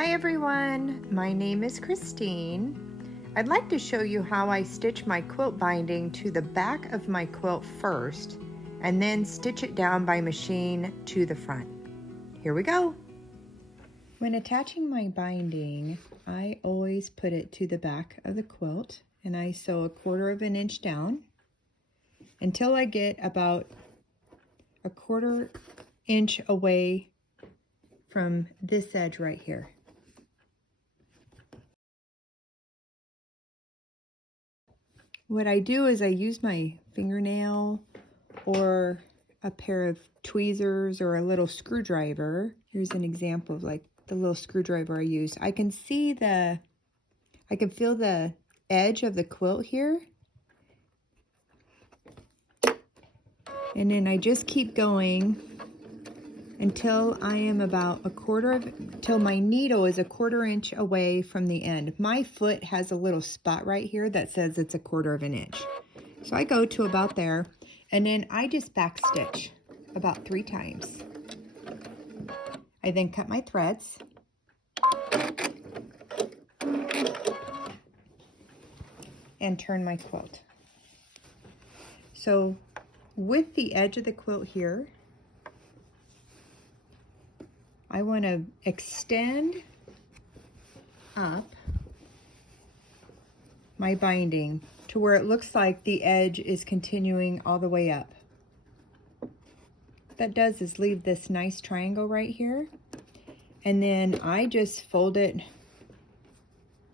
Hi everyone, my name is Christine. I'd like to show you how I stitch my quilt binding to the back of my quilt first and then stitch it down by machine to the front. Here we go. When attaching my binding, I always put it to the back of the quilt and I sew 1/4 inch down until I get about 1/4 inch away from this edge right here. What I do is I use my fingernail or a pair of tweezers or a little screwdriver. Here's an example of like the little screwdriver I use. I can feel the edge of the quilt here. And then I just keep going until I am about till my needle is 1/4 inch away from the end. My foot has a little spot right here that says it's 1/4 inch. So I go to about there, and then I just back stitch about 3 times. I then cut my threads. And turn my quilt. So with the edge of the quilt here, I want to extend up my binding to where it looks like the edge is continuing all the way up. What that does is leave this nice triangle right here, and then I just fold it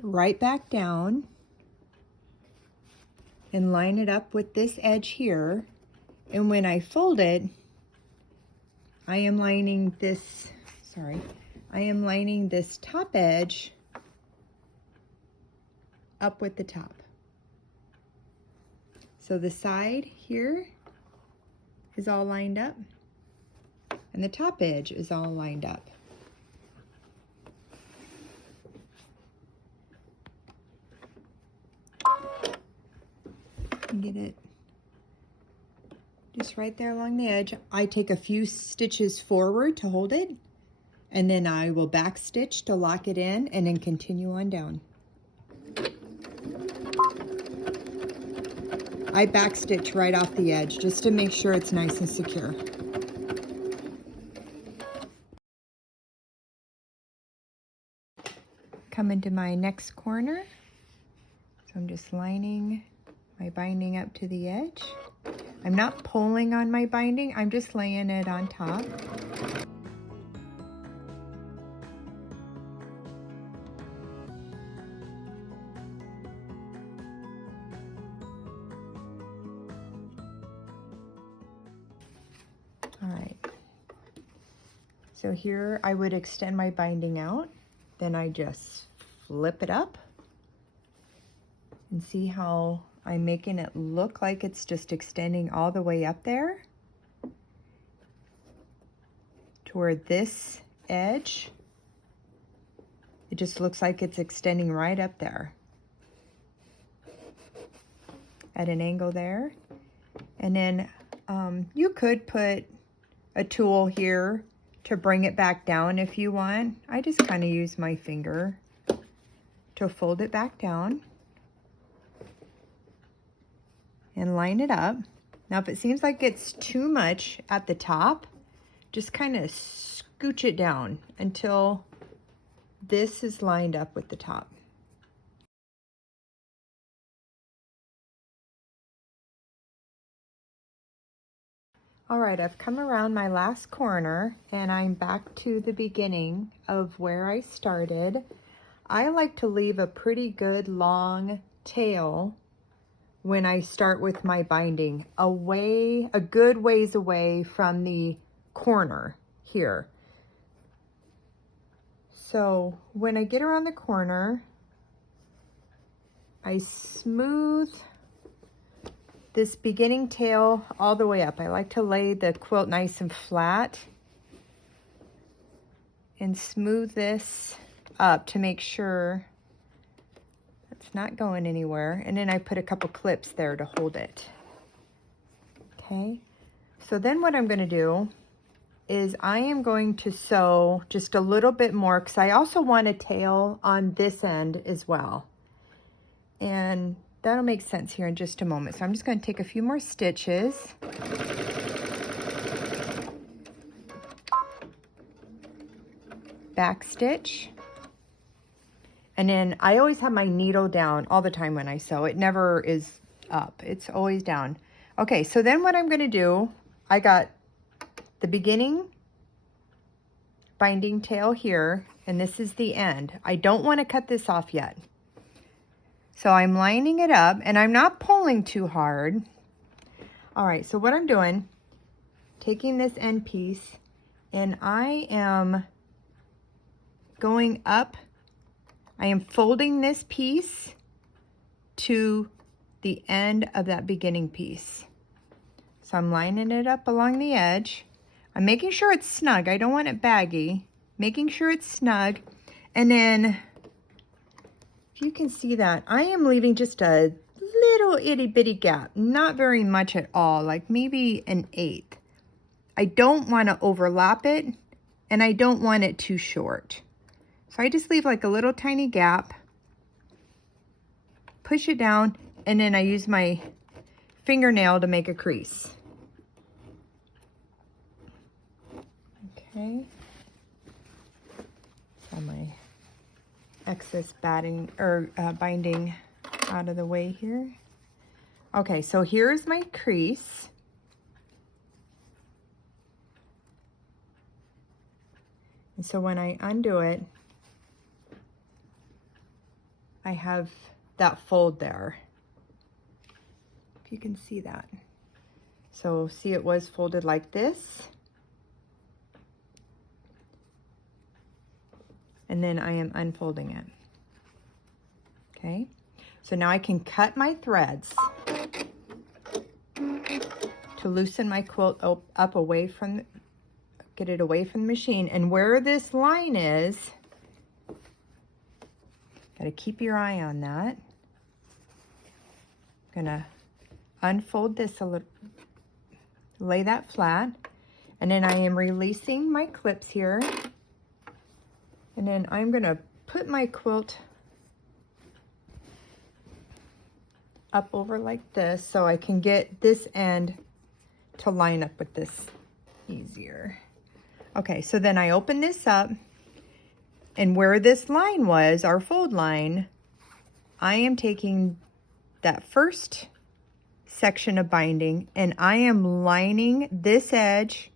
right back down and line it up with this edge here. And when I fold it, I am lining this top edge up with the top. So the side here is all lined up and the top edge is all lined up. Get it just right there along the edge. I take a few stitches forward to hold it, and then I will back stitch to lock it in and then continue on down. I back stitch right off the edge just to make sure it's nice and secure. Come into my next corner. So I'm just lining my binding up to the edge. I'm not pulling on my binding, I'm just laying it on top. All right. So here I would extend my binding out, then I just flip it up and see how I'm making it look like it's just extending all the way up there to where this edge, it just looks like it's extending right up there at an angle there. And then you could put a tool here to bring it back down if you want. I just kind of use my finger to fold it back down and line it up. Now if it seems like it's too much at the top, just kind of scooch it down until this is lined up with the top. All right, I've come around my last corner and I'm back to the beginning of where I started. I like to leave a pretty good long tail when I start with my binding, a good ways away from the corner here. So when I get around the corner, I smooth this beginning tail all the way up. I like to lay the quilt nice and flat and smooth this up to make sure it's not going anywhere. And then I put a couple clips there to hold it. Okay, so then what I'm going to do is I am going to sew just a little bit more because I also want a tail on this end as well. And that'll make sense here in just a moment. So I'm just going to take a few more stitches. Back stitch. And then I always have my needle down all the time when I sew. It never is up. It's always down. Okay, so then what I'm going to do, I got the beginning binding tail here, and this is the end. I don't want to cut this off yet. So I'm lining it up, and I'm not pulling too hard. All right, so what I'm doing, taking this end piece, and I am going up. I am folding this piece to the end of that beginning piece. So I'm lining it up along the edge. I'm making sure it's snug. I don't want it baggy. Making sure it's snug. And then, if you can see that, I am leaving just a little itty bitty gap. Not very much at all, like maybe an 1/8. I don't want to overlap it, and I don't want it too short. So I just leave like a little tiny gap, push it down, and then I use my fingernail to make a crease. Okay. So my excess binding out of the way here. Okay, so here's my crease. And so when I undo it, I have that fold there. If you can see that. So see, it was folded like this. And then I am unfolding it. Okay, so now I can cut my threads to loosen my quilt up away from, get it away from the machine. And where this line is, gotta keep your eye on that. I'm gonna unfold this a little, lay that flat, and then I am releasing my clips here. And then I'm gonna put my quilt up over like this so I can get this end to line up with this easier. Okay, so then I open this up, and where this line was, our fold line, I am taking that first section of binding and I am lining this edge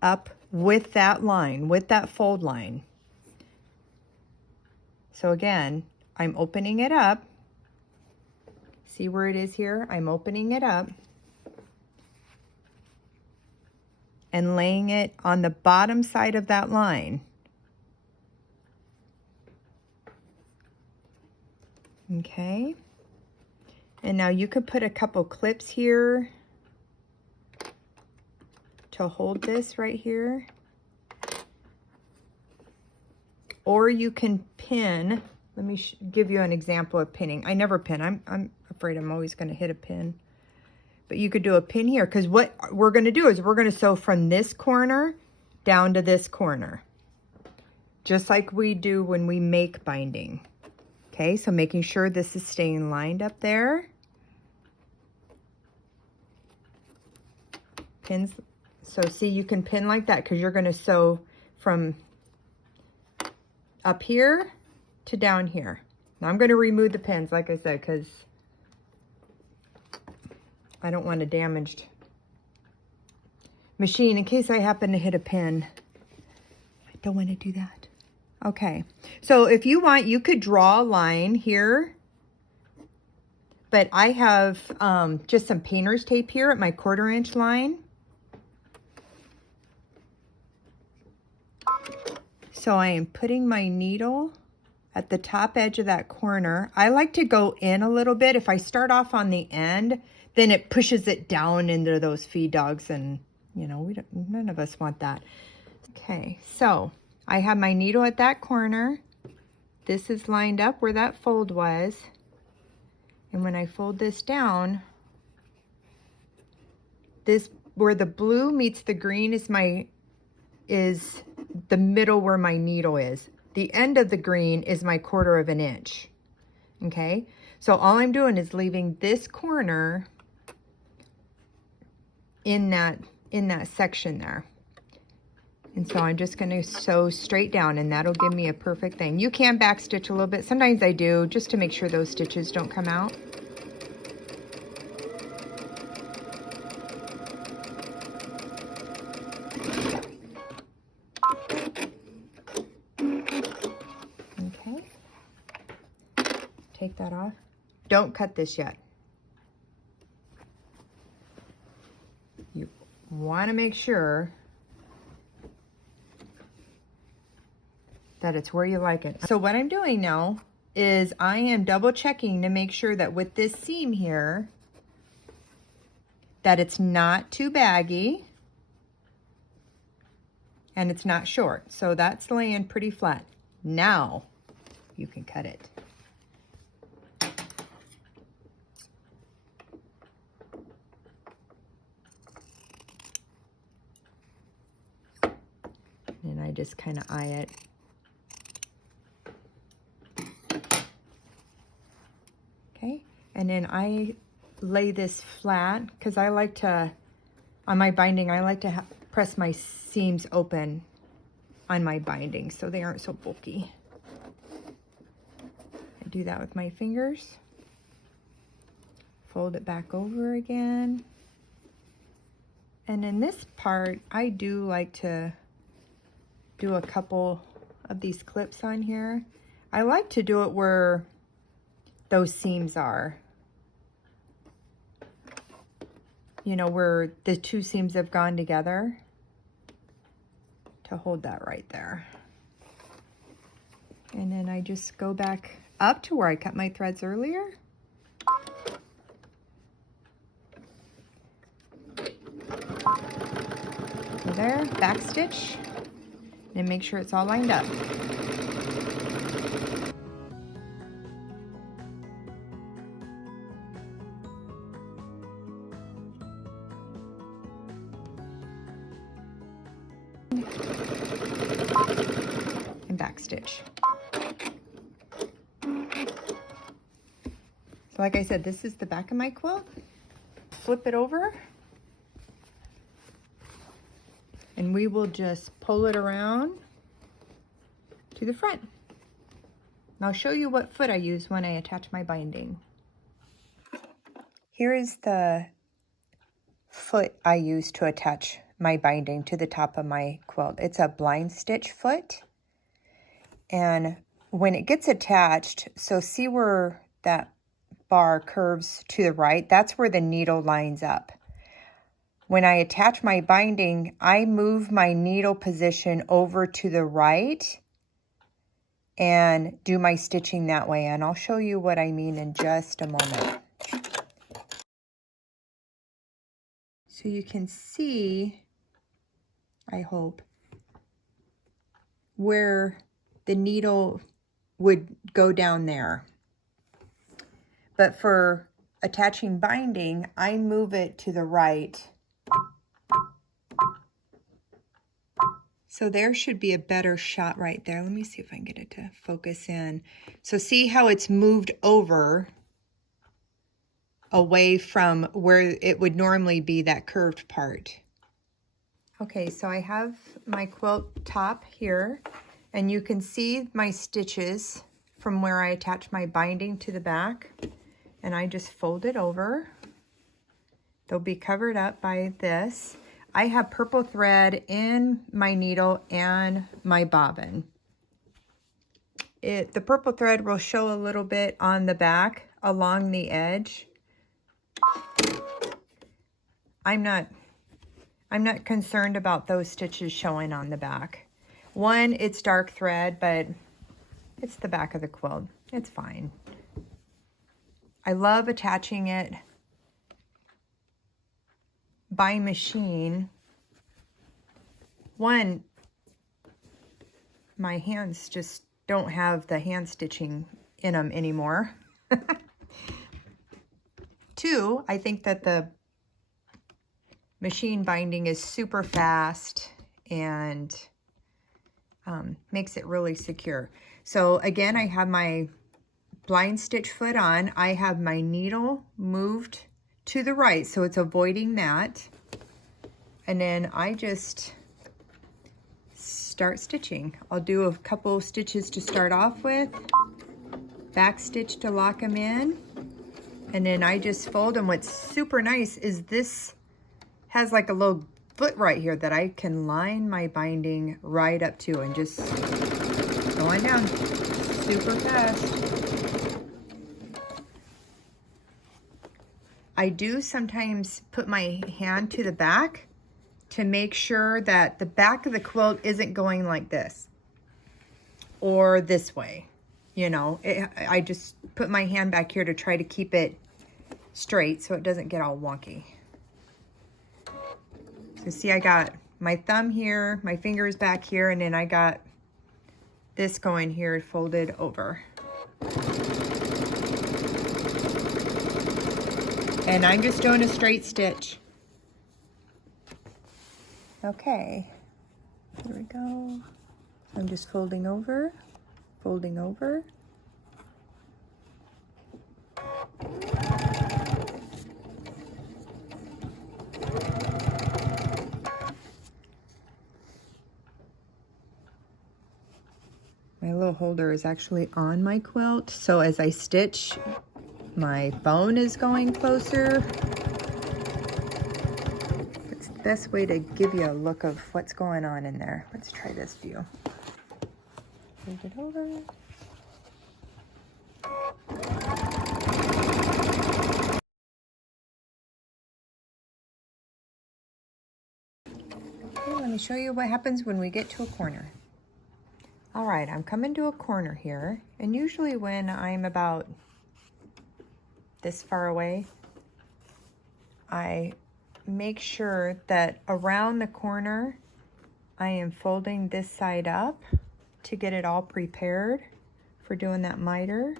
up with that line, with that fold line. So again, I'm opening it up. See where it is here? I'm opening it up and laying it on the bottom side of that line. Okay. And now you could put a couple clips here to hold this right here. Or you can pin. Let me give you an example of pinning. I never pin. I'm afraid I'm always going to hit a pin. But you could do a pin here, because what we're going to do is we're going to sew from this corner down to this corner, just like we do when we make binding. Okay, so making sure this is staying lined up there. Pins. So see, you can pin like that because you're going to sew from up here to down here. Now I'm going to remove the pins, like I said, because I don't want a damaged machine in case I happen to hit a pin. I don't want to do that. Okay, so if you want, you could draw a line here, but I have just some painter's tape here at my 1/4 inch line. So I am putting my needle at the top edge of that corner. I like to go in a little bit. If I start off on the end, then it pushes it down into those feed dogs, and you know, none of us want that. Okay, so I have my needle at that corner. This is lined up where that fold was. And when I fold this down, this where the blue meets the green is the middle where my needle is. The end of the green is my 1/4 of an inch. Okay, so all I'm doing is leaving this corner in that section there. And so I'm just going to sew straight down, and that'll give me a perfect thing. You can backstitch a little bit. Sometimes I do, just to make sure those stitches don't come out. Okay. Take that off. Don't cut this yet. You want to make sure that it's where you like it. So what I'm doing now is I am double checking to make sure that with this seam here, that it's not too baggy and it's not short. So that's laying pretty flat. Now you can cut it. And I just kind of eye it. Okay, and then I lay this flat because I like to, on my binding, I like to press my seams open on my binding so they aren't so bulky. I do that with my fingers. Fold it back over again. And in this part, I do like to do a couple of these clips on here. I like to do it where those seams are. You know, where the two seams have gone together, to hold that right there. And then I just go back up to where I cut my threads earlier. So there, back stitch, and make sure it's all lined up. And back stitch. So like I said, this is the back of my quilt. Flip it over. And we will just pull it around to the front. And I'll show you what foot I use when I attach my binding. Here is the foot I use to attach my binding to the top of my quilt. It's a blind stitch foot. And when it gets attached, so see where that bar curves to the right? That's where the needle lines up. When I attach my binding, I move my needle position over to the right and do my stitching that way. And I'll show you what I mean in just a moment. So you can see, I hope, where the needle would go down there. But for attaching binding, I move it to the right. So there should be a better shot right there. Let me see if I can get it to focus in. So see how it's moved over away from where it would normally be, that curved part. Okay, so I have my quilt top here, and you can see my stitches from where I attach my binding to the back, and I just fold it over. They'll be covered up by this. I have purple thread in my needle and my bobbin. The purple thread will show a little bit on the back along the edge. I'm not concerned about those stitches showing on the back. One, it's dark thread, but it's the back of the quilt. It's fine. I love attaching it by machine. One, my hands just don't have the hand stitching in them anymore. Two, I think that the machine binding is super fast and makes it really secure. So again, I have my blind stitch foot on. I have my needle moved to the right, so it's avoiding that. And then I just start stitching. I'll do a couple of stitches to start off with, back stitch to lock them in, and then I just fold them. What's super nice is this has like a little foot right here that I can line my binding right up to and just go on down super fast. I do sometimes put my hand to the back to make sure that the back of the quilt isn't going like this or this way. You know, I just put my hand back here to try to keep it straight so it doesn't get all wonky. So see, I got my thumb here, my fingers back here, and then I got this going here folded over. And I'm just doing a straight stitch. Okay, here we go. I'm just folding over, folding over. My little holder is actually on my quilt, so as I stitch, my phone is going closer. It's the best way to give you a look of what's going on in there. Let's try this view. Fold it over. Okay, let me show you what happens when we get to a corner. All right, I'm coming to a corner here, and usually when I'm about this far away, I make sure that around the corner, I am folding this side up to get it all prepared for doing that miter.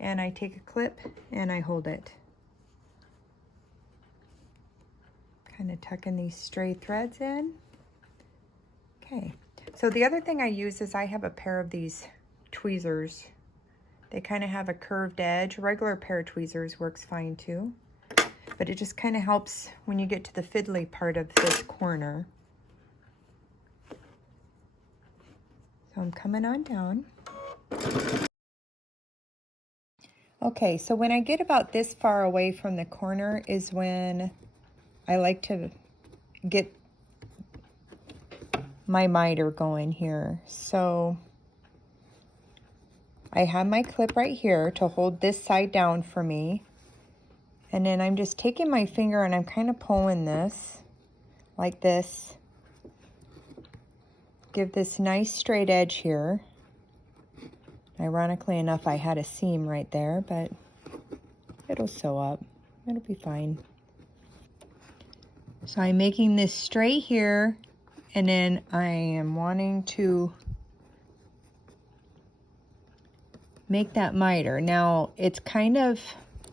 And I take a clip and I hold it. Kind of tucking these stray threads in. Okay. So the other thing I use is I have a pair of these tweezers. They kind of have a curved edge. A regular pair of tweezers works fine too. But it just kind of helps when you get to the fiddly part of this corner. So I'm coming on down. Okay, so when I get about this far away from the corner is when I like to get my miter going here. So I have my clip right here to hold this side down for me. And then I'm just taking my finger and I'm kind of pulling this like this. Give this nice straight edge here. Ironically enough, I had a seam right there, but it'll sew up. It'll be fine. So I'm making this straight here, and then I am wanting to make that miter. Now, it's kind of,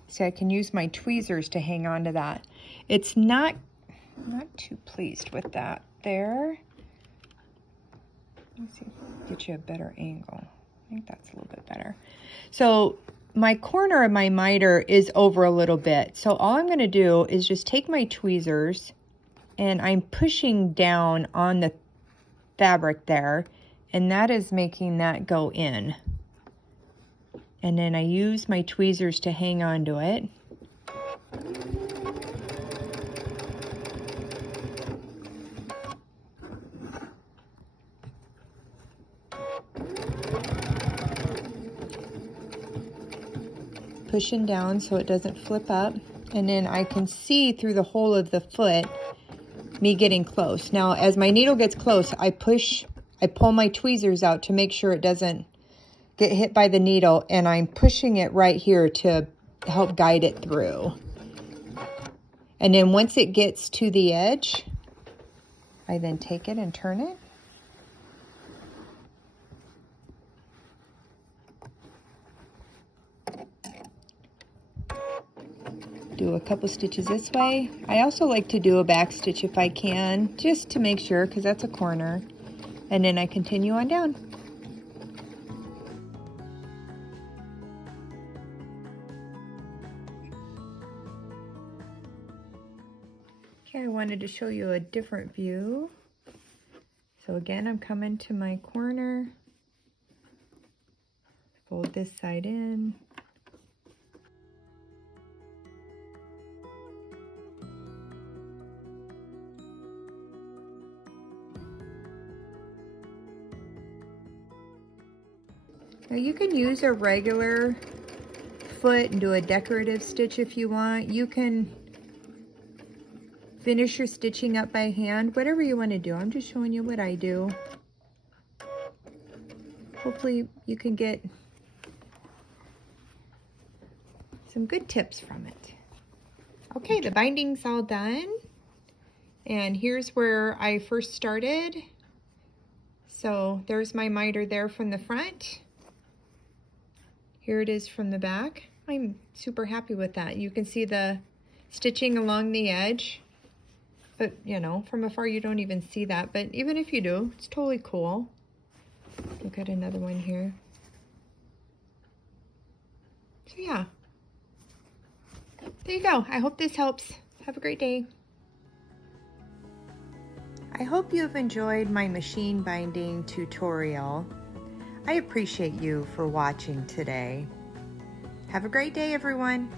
see, I can use my tweezers to hang on to that. It's not too pleased with that there. Let me see if I can get you a better angle. I think that's a little bit better. So my corner of my miter is over a little bit. So all I'm going to do is just take my tweezers and I'm pushing down on the fabric there, and that is making that go in. And then I use my tweezers to hang on to it. Pushing down so it doesn't flip up, and then I can see through the hole of the foot me getting close. Now as my needle gets close, I pull my tweezers out to make sure it doesn't get hit by the needle, and I'm pushing it right here to help guide it through. And then once it gets to the edge, I then take it and turn it. do a couple stitches this way. I also like to do a back stitch if I can, just to make sure, because that's a corner. And then I continue on down. Okay, I wanted to show you a different view. So again, I'm coming to my corner, fold this side in. Now you can use a regular foot and do a decorative stitch if you want. You can finish your stitching up by hand, whatever you want to do. I'm just showing you what I do. Hopefully you can get some good tips from it. Okay, the binding's all done. And here's where I first started. So there's my miter there from the front. Here it is from the back. I'm super happy with that. You can see the stitching along the edge, but you know, from afar you don't even see that, but even if you do, it's totally cool. Look at another one here. So yeah, there you go. I hope this helps. Have a great day. I hope you've enjoyed my machine binding tutorial. I appreciate you for watching today. Have a great day, everyone.